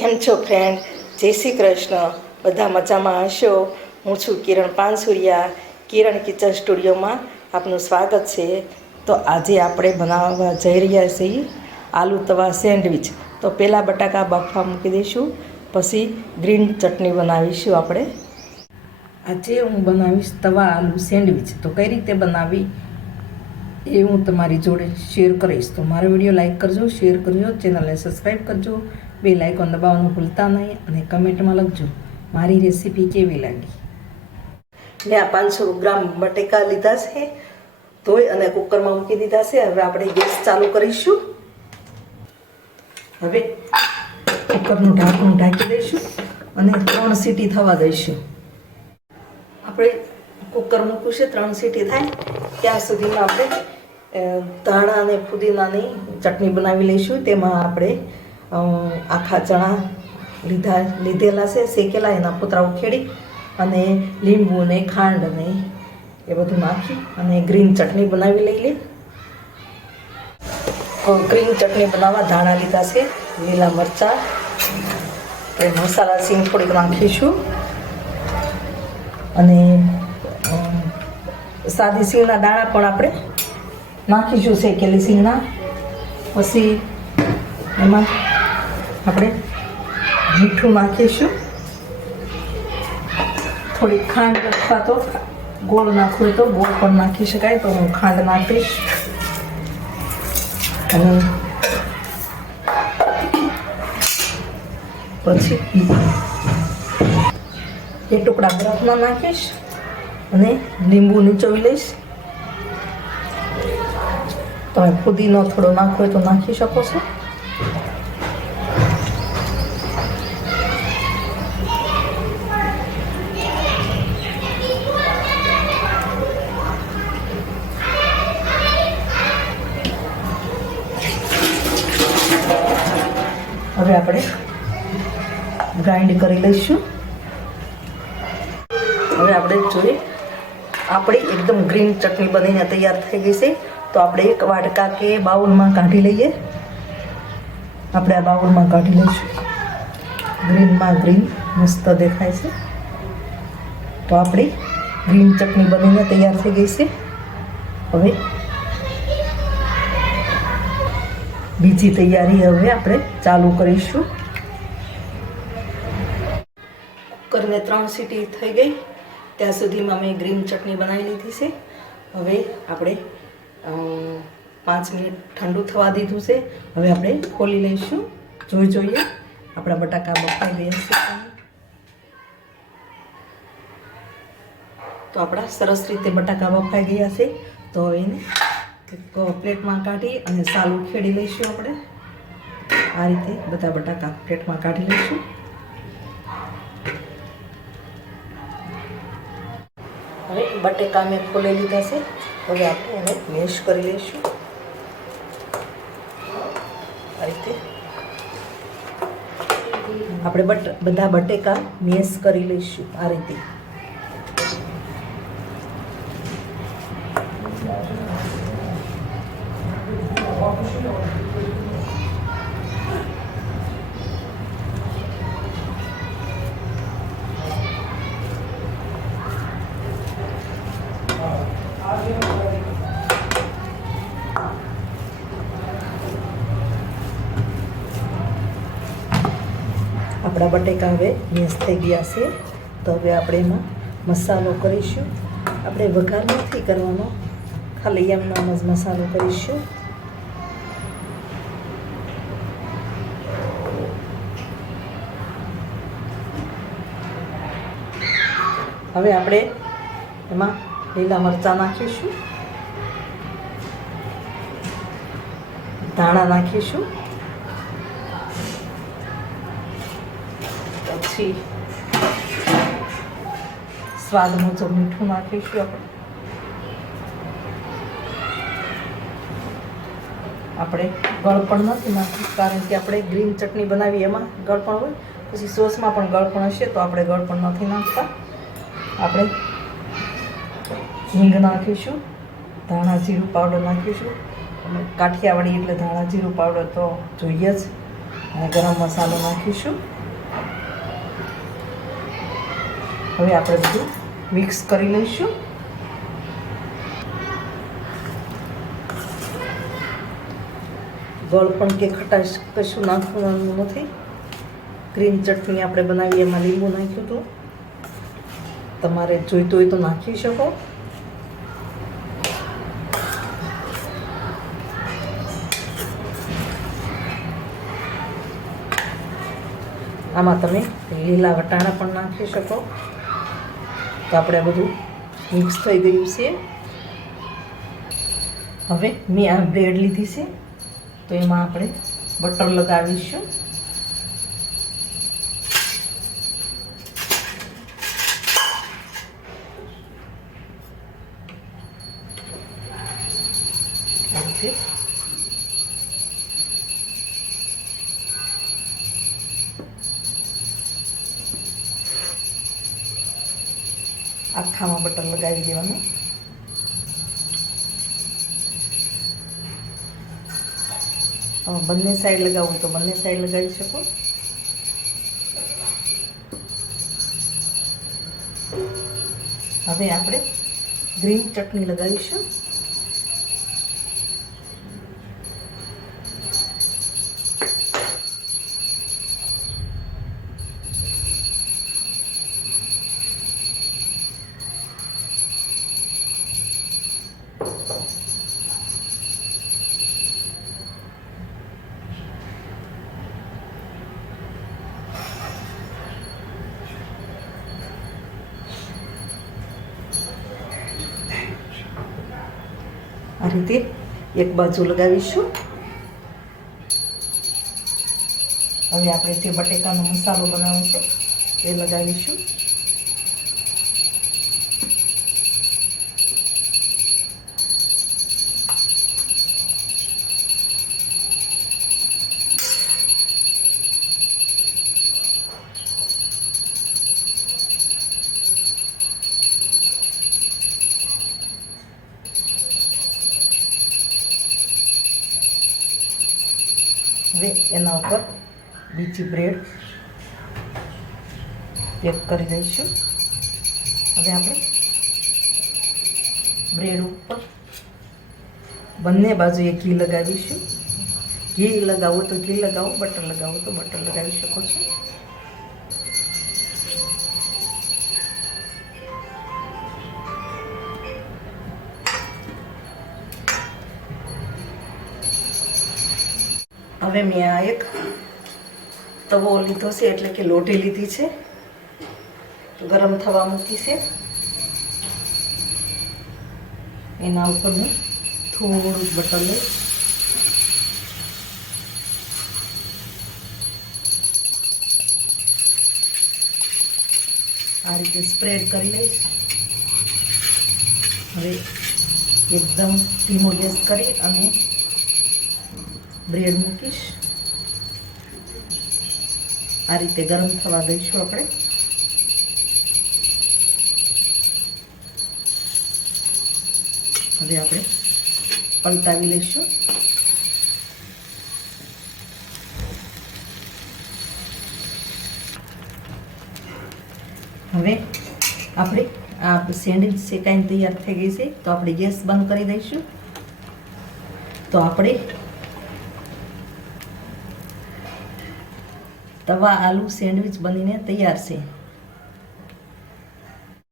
કેમ છો ફ્રેન્ડ? જય શ્રી કૃષ્ણ. બધા મજામાં હશો? હું છું કિરણ પાનસુરિયા. કિરણ કિચન સ્ટુડિયોમાં આપનું સ્વાગત છે. તો આજે આપણે બનાવવા જઈ રહ્યા છીએ આલુ તવા સેન્ડવિચ. તો પહેલાં બટાકા બાફવા મૂકી દઈશું, પછી ગ્રીન ચટણી બનાવીશું આપણે. આજે હું બનાવીશ તવા આલુ સેન્ડવિચ. તો કઈ રીતે બનાવી એ હું તમારી જોડે શેર કરીશ. તો મારો વિડીયો લાઈક કરજો, શેર કરજો, ચેનલને સબસ્ક્રાઈબ કરજો, બેલ આઇકોન દબાવવાનું ભૂલતા નહીં અને કમેન્ટમાં લખજો મારી રેસીપી કેવી લાગી. મેં આ 500 ગ્રામ બટેકા લીધા છે, ધોઈ અને કુકરમાં મૂકી દીધા છે. હવે આપણે ગેસ ચાલુ કરીશું. હવે કુકરનું ઢાંકણું ઢાંકી દઈશું અને 3 સીટી થવા દઈશું. આપણે કુકર મૂક્યું છે, 3 સીટી થાય ત્યાં સુધીમાં આપણે ધાણા અને ફુદીનાની ચટણી બનાવી લઈશું. તેમાં આપણે આખા ચણા લીધેલા છે, શેકેલા, એના પોતરા ઉખેડી અને લીંબુ ને ખાંડ ને એ બધું નાખી અને ગ્રીન ચટણી બનાવી લઈએ. ગ્રીન ચટણી બનાવવા ધાણા લીધા છે, લીલા મરચાં, મસાલા સિંગ થોડીક નાખીશું અને સાદી સિંગના દાણા પણ આપણે નાખીશું, શેકેલી સિંગના. પછી એમાં આપણે મીઠું નાખીશું, થોડી ખાંડ અથવા તો ગોળ નાખવું હોય તો ગોળ પણ નાખી શકાય, તો હું ખાંડ નાખીશ. અને પછી 2 ટુકડા બરફના નાખીશ અને લીંબુ નીચોવી લઈશ. તમે ફુદીનો થોડો નાખવો હોય તો નાખી શકો છો. હવે આપણે ગ્રાઇન્ડ કરી લઈશું. હવે આપણે જોઈએ, આપણી એકદમ ગ્રીન ચટણી બનીને તૈયાર થઈ ગઈ છે. તો આપણે એક વાટકા કે બાઉલમાં કાઢી લઈએ. આપણે આ બાઉલમાં કાઢી લઈશું. ગ્રીનમાં ગ્રીન મસ્ત દેખાય છે. તો આપણી ગ્રીન ચટણી બનીને તૈયાર થઈ ગઈ છે. હવે બીજી તૈયારી હવે આપણે ચાલુ કરીશું. કુકરને 3 સીટી થઈ ગઈ ત્યાં સુધીમાં મેં ગ્રીન ચટણી બનાવી લીધી છે. હવે આપણે 5 મિનિટ ઠંડુ થવા દીધું છે. હવે આપણે ખોલી લઈશું. જોઈએ આપણા બટાકા બફાઈ ગયા છે. તો આપણા સરસ રીતે બટાકા બફાઈ ગયા છે. તો એને એક પ્લેટમાં કાઢી અને સાલ ઉખેડી લઈશું. આપણે આ રીતે બધા બટાકા પ્લેટમાં કાઢી લઈશું. હવે બટેકા મેં ખોલી લીધા છે. હવે આપણે એને મેશ કરી લઈશું. આ રીતે આપણે બધા બટેકા મેશ કરી લઈશું. આ રીતે આપણા બટેકા હવે મેશ થઈ ગયા છે. તો હવે આપણે એમાં મસાલો કરીશું. આપણે વઘાર નથી કરવાનો, ખાલી એમનામ જ મસાલો કરીશું. હવે આપણે એમાં લીલા મરચાં નાખીશું, ધાણા નાખીશું, પછી સ્વાદ મુજબ મીઠું નાખીશું. આપણે ગળપણ નથી નાખ્યું, કારણ કે આપણે ગ્રીન ચટણી બનાવી એમાં ગળપણ હોય, પછી સોસમાં પણ ગળપણ હશે તો આપણે ગળપણ નથી નાખતા. આપણે હિંગ નાખીશું, ધાણા જીરું પાવડર નાખીશું. અને કાઠિયાવાડી એટલે ધાણા જીરું પાવડર તો જોઈએ જ. અને ગરમ મસાલો નાખીશું. હવે આપણે બધું મિક્સ કરી લઈશું. ગળ પણ કે ખટાશ કશું નાખવાનું નથી. ગ્રીન ચટણી આપણે બનાવીએ એમાં લીંબુ નાખ્યું હતું. તમારે જોઈતું હોય તો નાખી શકો. આમાં તમે લીલા વટાણા પણ નાખી શકો. તો આપણે બધું મિક્સ થઈ ગયું છે. હવે મેં આ બ્રેડ લીધી છે, તો એમાં આપણે બટર લગાવીશું. આખામાં બટર લગાવી દેવાનું. બંને સાઈડ લગાવવું તો બંને સાઈડ લગાવી શકો. હવે આપણે ગ્રીન ચટણી લગાવીશું. આ રીતે એક બાજુ લગાવીશું. હવે આપણે જે બટેકાનો મસાલો બનાવ્યો છે એ લગાવીશું. હવે એના ઉપર બીજી બ્રેડ પેક કરી દઈશું. હવે આપણે બ્રેડ ઉપર બંને બાજુએ ઘી લગાવીશું. ઘી લગાવો તો ઘી લગાવો, બટર લગાવો તો બટર લગાવી શકો છો. હવે મેં આ એક તવો લીધો છે, એટલે કે લોઢી લીધી છે, ગરમ થવા મૂકી છે. એના ઉપર હું થોડું બટર લઈ આ રીતે સ્પ્રેડ કરી લઈશ. હવે એકદમ ધીમો ગેસ કરી અને બ્રેડ મૂકીશ. આ રીતે ગરમ થવા દઈશું આપણે. હવે આપણે પલટાવી લઈશું. હવે આપણે આ સેન્ડવિચ શેકાઈને તૈયાર થઈ ગઈ છે, તો આપણે ગેસ બંધ કરી દઈશું. તો આપણે તવા આલુ સેન્ડવિચ બનીને તૈયાર છે.